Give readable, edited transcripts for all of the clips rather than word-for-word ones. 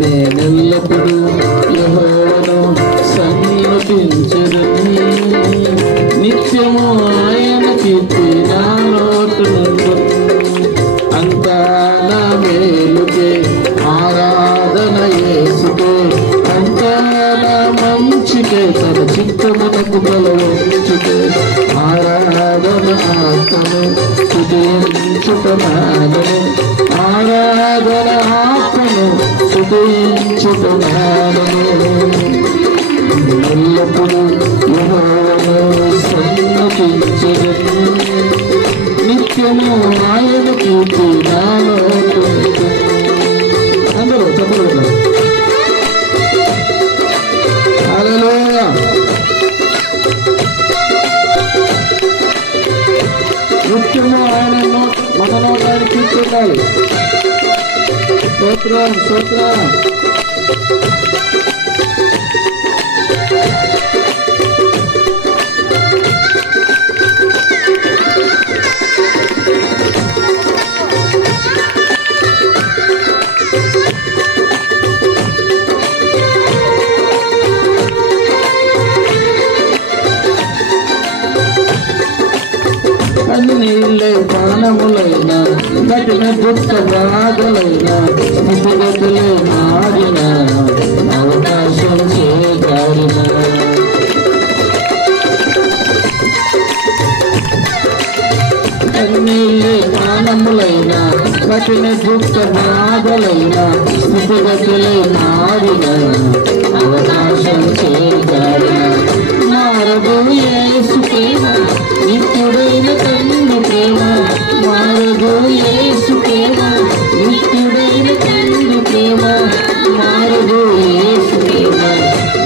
నేనెల్లప్పుడూ యెహోవాను సన్నుతించెదను. నిత్యము ఆయన కీర్తి నా నోట నుండును. అంతా నా మేలుకే ఆరాధన యేసుకే, అంతా నా మంచికే తన చిత్తమునకు బలవంచుకే. ఆరాధన ఆత్మను స్తుతించుటనాదను, ఆరాధన ఆత్మను స్తుతించుటనాదను. ఎల్లప్పుడూ యెహోవాను సన్నుతించెదను. నిత్యము ఆయన కీర్తి నా నోట నుండును. అందరూ చెప్పండి. హల్లెలూయా. నిత్యము ఆయన మన నోటాన్ని కీర్తించాలి. స్తోత్రం స్తోత్రం. నీళ్ళే ప్రాణములైన కఠిన దుఃఖ బాధలైన స్థితిగతులే మారిన అవకాశం చేకరిన. నీళ్ళే ప్రాణములైన కఠిన దుఃఖ బాధలైన స్థితిగతులే మారిన అవకాశం చేకరిన. మారదు యేసు ప్రేమ, నిత్యుడైన తండ్రి ప్రేమ. మారదు యేసు ప్రేమ, నిత్యుడైన తండ్రి ప్రేమ. మారదు యేసు ప్రేమ,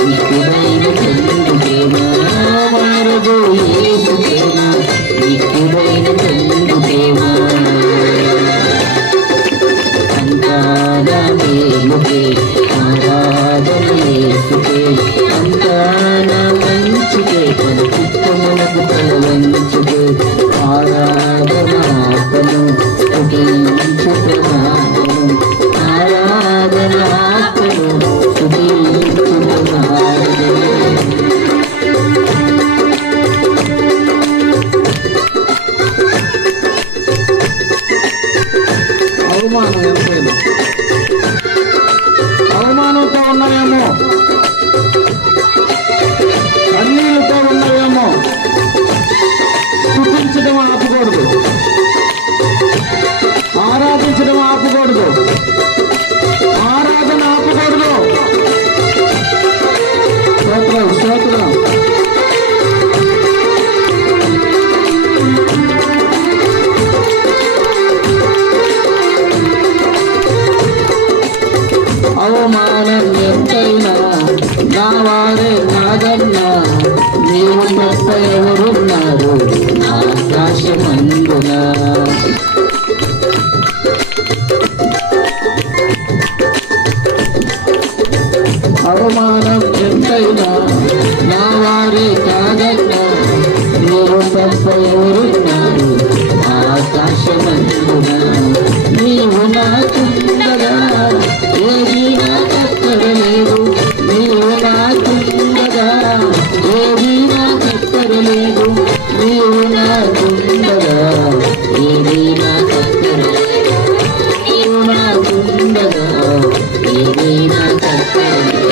నిత్యుడైన తండ్రి ప్రేమ. మారదు యేసు ప్రేమ, నిత్యుడైన తండ్రి ప్రేమ. అంతా నా మేలుకే ఆరాధన యేసుకే, అంతా నా మంచికే తన చిత్తమునకు బలవంచుకే. ఆరాధన ఆత్మను స్తుతించుటనాదను, ఆరాధన ఆత్మను స్తుతించుటనాదను. అవమానం ఎంతైనా అవమానంతో ఉన్నాయేమో, కన్నీళ్ళతో ఉన్నాయేమో, స్తుతించడం ఆపకూడదు, ఆరాధించడం ఆపకూడదు, ఆరాధన ఆపకూడదు. స్తోత్రం స్తోత్రం. అవమానం ఎంతైనా నా వారే నాదన్నా, నీవు తప్ప ఎవరున్నారు ఆకాశమందున. అవమానం ఎంతైనా నా వారే కాదన్నా, నీవు తప్ప ఎవరున్నారు ఆకాశమందున. నీవు నాకుండగా ఏది నాకక్కరలేదు, నీవు నాకుండగా ఏది నాకక్కరలేదు. నీవు నాకుండగా ఏది నాకక్కరలేదు, నీవు నాకుండగా ఏది నాకక్కరలేదు.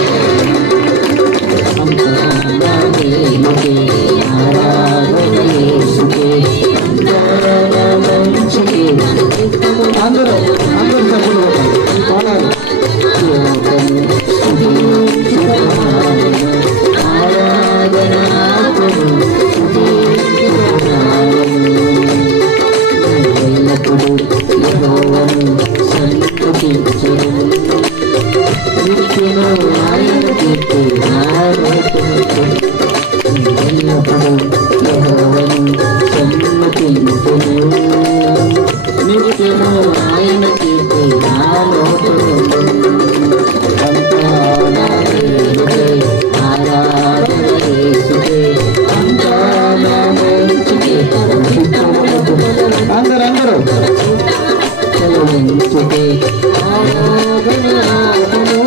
అంతా నా మేలుకే ఆరాధన యేసుకే, అంతా నా మంచికే. అందరూ అందరూ సభ్యులు పాడాలి. ఆరాధన ఆత్మను ఎల్లప్పుడూ యెహోవాను సన్నుతించెదను. నిత్యము ఆయన కీర్తి నా నోట నుండును. ఎల్లప్పుడూ యెహోవాను సన్నుతించెదను. నిత్యము ఆయన కీర్తి నా నోట నుండును. అంతా నా మేలుకే ఆరాధన యేసుకే, అంతా నా మంచికే తన చిత్తమునకు బలవంచుకే. ఆరాధన ఆత్మను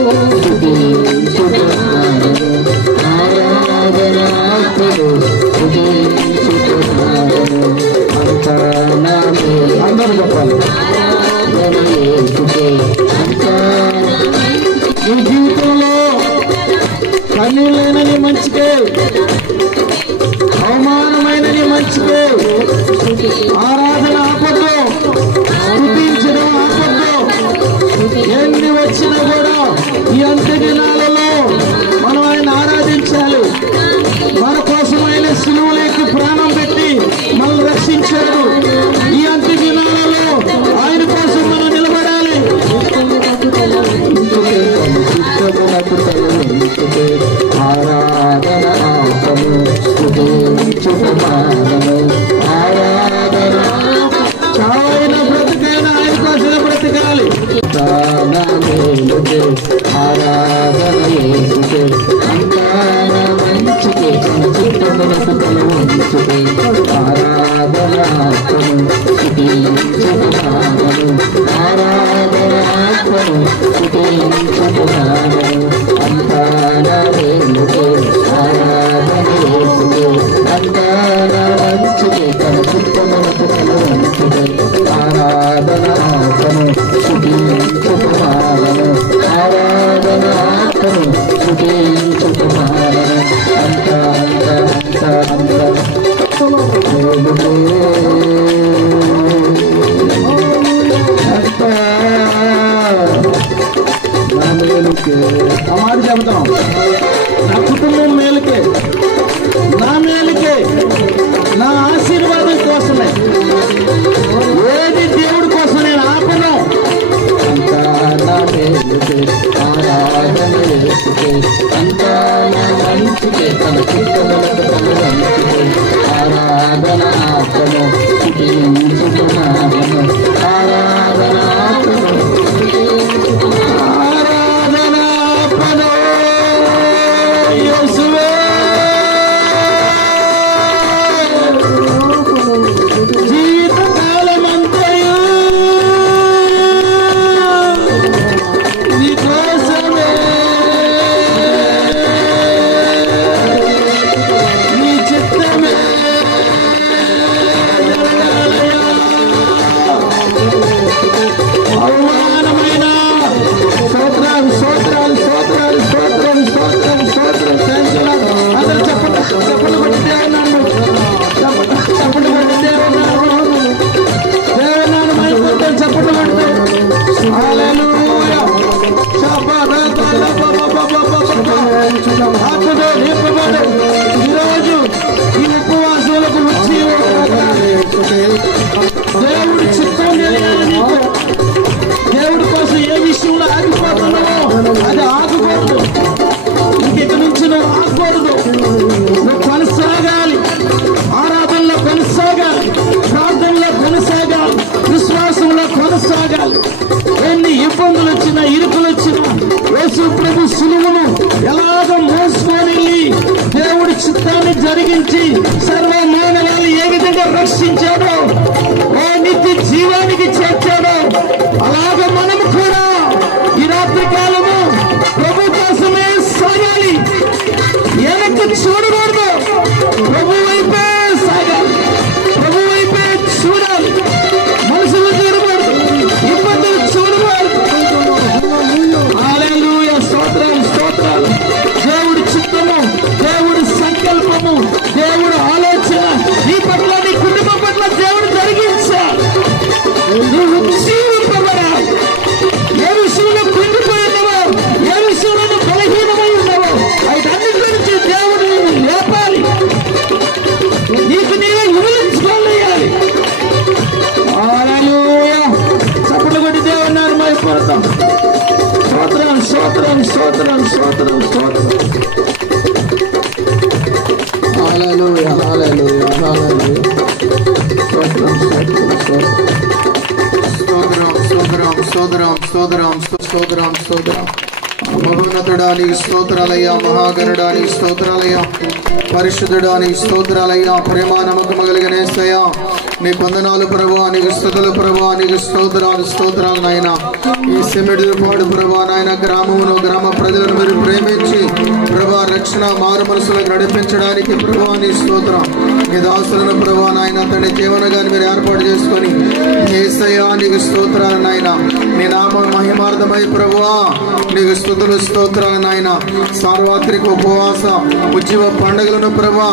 అవమానమైనది మంచిదే. ఆరాధన ఆపద్దు, స్తుతించడం ఆపద్దు. ఎన్ని వచ్చినా కూడా ఈ అంత్య దినాలలో మనం ఆయన ఆరాధించాలి. మన కోసం ఆయన సిలువలోకి ప్రాణం పెట్టి మనల్ని రక్షించాడు. ఈ అంత్య దినాలలో ఆయన కోసం మనం నిలబడాలి. ఆరాధన ఆపము, ఆరాధన చావైన బ్రతికైనా ఆయన కోసం బ్రతకాలి. ఆరాధన యేసుకే, అంతాన మంచికే, చిత్తమునకు తలవంచుకే. ఆరాధన ఆత్మను స్తుతించుచున్నాను, ఆరాధన ఆత్మను స్తుతించుచున్నాను. అంతాన వేలుకే, ఆరాధన యేసుకే, అంతాన మంచికే, తన చిత్తమునకు తలవంచుకే. ఆరాధన ఆత్మను స్తుతించుచున్నాను, ఆరాధన ఆత్మను స్తుతించుచున్నాను. అంత నా మేలుకే ఆ మాట చెబుతాం. నా కుటుంబం మేలుకే, నా మేలుకే, నా ఆశీర్వాదం కోసమే. ఏది దేవుడి కోసం నేను ఆపను. అంతా నా మేలుకే, ఆరాధన యేసుకే, అంతా నా మంచికే, తన చిత్తములకు తలవంచుకే. ఆరాధన ఆత్మను స్తుతించుచున్నాను, ఆరాధన ఆత్మను ఆరాధన ఆత్మను యేసువే. జీవితకాలమంతయు నీ కోసమే, నీ చిత్తమే అవమానమైన స్తోత్రాలు స్తోత్రాలు స్తోత్రాలు స్తోత్రం స్తోత్రం స్తోత్రం స్తోత్రం. అందరూ చెప్పండి, చెప్పండి బట్టి దేవున్నాను, చెప్పండి బట్టి దేవున్నాను, దేవున్నాను మైకుంటే చెప్పండి బట్టి. హల్లెలూయా. ఆత్మతో నింపబడి ఈరోజు ఈ ఉపవాసాలకు వచ్చి దేవుడి చిత్తం తెలియాలి నీకు. దేవుడి కోసం ఏ విషయంలో ఆగిపోతున్నావో అది ఆగిపోదు. ఇంక నుంచి నువ్వు ఆగకూడదు. నువ్వు కొనసాగాలి, ఆరాధనలో కొనసాగాలి, ప్రార్థనలో కొనసాగాలి, విశ్వాసంలో కొనసాగాలి. ఎన్ని ఇబ్బందులు వచ్చినా, ఇరుకులు వచ్చినా యేసు ప్రభు సిలువను ఎలాగ మోసుకొని దేవుడి చిత్తాన్ని జరిగించి సర్వ మానవాళి ఏ విధంగా రక్షించాడో, ఓ నిత్య జీవానికి చేర్చాడో, అలాగ మనము కూడా ఈ రాత్రి కాలము ప్రభు కోసమే సాగాలి. వెనక్కి చూడకూడదు, ప్రభు వైపే సాగాలి, ప్రభు వైపే చూడాలి. మనసులు చూడకూడదు, ఇబ్బందులు చూడకూడదు. హల్లెలూయా. స్తోత్రం స్తోత్రాలు. దేవుడి చిత్తము, దేవుడి సంకల్పము, దేవుడి ఆలోచన నీ పట్ల, నీ కుటుంబం పట్ల దేవుడు జరిగించాలి. నువ్వు ఉజ్జీవింపబడాలి. ఏ విషయంలో కుంగిపోయి ఉన్నావో, ఏ విషయంలో బలహీనమై ఉన్నావో వాటన్నిటి గురించి దేవుడు లేపాలి. నీకు నీవే వివరించుకోలేయాలి. హల్లెలూయా. చప్పట్లు కొట్టి దేవుడిని మైపడతాం. స్తోత్రం స్తోత్రం స్తోత్రం స్తోత్రం స్తోత్రం. హల్లెలూయా హల్లెలూయా హల్లెలూయా. స్తోత్రం స్తోత్రం స్తోత్రం. స్తోత్రం స్తోత్రం స్తోత్రం స్తోత్రం స్తోత్రం. మహోన్నతుడాని స్తోత్రాలయ్యా, మహాగణుడాని స్తోత్రాలయ్యా, పరిశుద్ధుడాని స్తోత్రాలయ్యా, ప్రేమ నమ్మకం కలిగిన యేసయ్యా నీ వందనాలు ప్రభువా, నీకు స్తుతులు ప్రభువా, నీకు స్తోత్రాలు స్తోత్రాలు నాయనా. ఈ సెమిడిపాడు ప్రభువా నాయన గ్రామమును, గ్రామ ప్రజలను మీరు ప్రేమించి ప్రభువా రక్షణ మారు మనసులకు నడిపించడానికి ప్రభువా నీ స్తోత్రం. నీ దాసులను ప్రభువా నాయన తండ్రి జీవనగాన్ని మీరు ఏర్పాటు చేసుకొని యేసయ్యా నీకు స్తోత్రాలు నాయన. నీ నామ మహిమార్థమై ప్రభువా నీకు స్తుతులు స్తోత్రాలు నాయన. సార్వత్రిక ఉపవాస ఉజ్జీవ పండుగలను ప్రభువా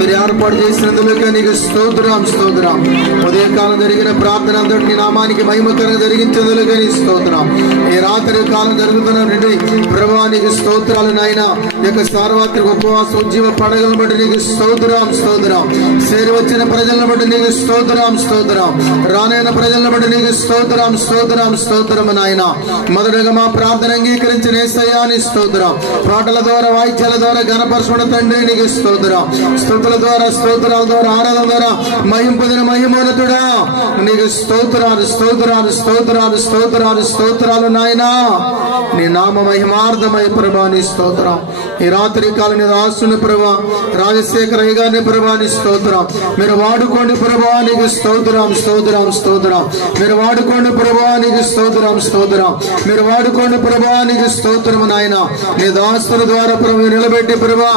మీరు ఏర్పాటు చేసినందుకే నీకు స్తోత్రం స్తోత్రం. ఉదయకాలం జరిగిన ప్రార్థన అంతటి నీ నామానికి మహిమకరంగా జరిగించేందుకే నీ స్తోత్రం. ఈ రాత్రి కాలం జరుగుతున్నటువంటి ప్రభువా నీకు స్తోత్రాలు నాయన. యొక్క సార్వత్రిక ఉపవాస ఉజ్జీవ పండుగలను బట్టి నీకు స్తోత్రం స్తోత్రం. చేరి వచ్చిన ప్రజలను బట్టి నీకు స్తోత్రం స్తోత్రం. రానైన ప్రజలను బట్టి నీకు స్తోత్రం స్తోత్రం స్తోత్రం నాయన. మొదటగా మా ప్రార్థన అంగీకరించిన యేసయ్యా నీ స్తోత్రం. పాటల ద్వారా వాయిద్యాల ద్వారా ఘనపరచుకున్న తండ్రి నీకు స్తోత్రం. స్తుతుల ద్వారా స్తోత్రాల ద్వారా ఆరాధన ద్వారా మహిమ పొందిన మహిమోన్నతుడా నీకు స్తోత్రాలు స్తోత్రాలు స్తోత్రాలు స్తోత్రాలు స్తోత్రాలు నాయన. నీ నామ మహిమార్థమై ప్రభా నీ స్తోత్రం. ఈ రాత్రి కాలం నీ దాసుని ప్రభా రాజశేఖర గారిని ప్రభా నీ స్తోత్రం. మీరు వాడుకోండి ప్రభా నీకు స్తోత్రం స్తోత్రం స్తోత్రం. మీరు వాడుకోండి ప్రభా నీకు స్తోత్రం స్తోత్రం. మీరు వాడుకోండి ప్రభా నీకు స్తోత్రం నాయన. నీ దాసుల ద్వారా ప్రభు నిలబెట్టి ప్రభా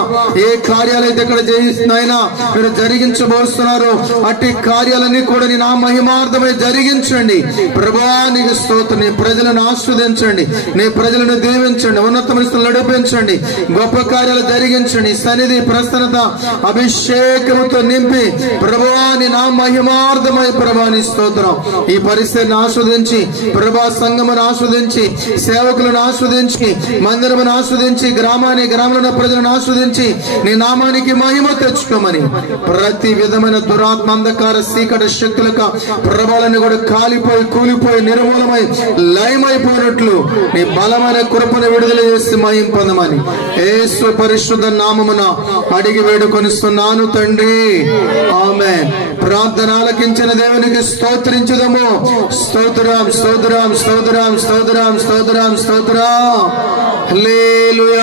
ఏ కార్యాలైతే ఇక్కడ చేయిస్తున్నాయినా మీరు జరిగించబోతున్నారు అట్టి కార్యాలన్నీ కూడా నీ నా మహిమార్థమై జరిగించండి ప్రభా నీకు స్తోత్రం. నీ ప్రజలను ఆస్వాదించండి, నీ ప్రజలను దీవించండి, ఉన్నతమైన స్థితిలో నడిపించండి, గొప్ప కార్యాలు జరిగించండి. సన్నిధి ప్రసన్నత అభిషేకముతో నింపి ప్రభా నీ నా మహిమార్థమై ప్రభా నీ స్తోత్రం. ఈ పరిస్థితిని ఆస్వాదించి ప్రభా సంఘమును ఆస్వాదించి సేవకులను ఆస్వాదించి మందిరమును ఆస్వాదించి గ్రామంలో ప్రజలను ఆస్వాదించి నీ నామానికి మహిమ తెచ్చుకోమని ప్రతి విధమైన దురాత్మ అంధకార చీకటి శక్తులకు ప్రభావాలను కూడా కాలిపోయి కూలిపోయి నిర్మూలమై లయమైపోయినట్లు నీ బలమైన కృపను విడుదల చేసి మహిమ పొందమని యేసు పరిశుద్ధ నామమున అడిగి వేడుకొనిస్తున్నాను తండ్రి, ఆమేన్. ప్రార్థన ఆలకించిన దేవునికి స్తోత్రించుదము. స్తోత్రం స్తోత్రం స్తోత్రం స్తోత్రం స్తోత్రం స్తోత్రం. హల్లెలూయా.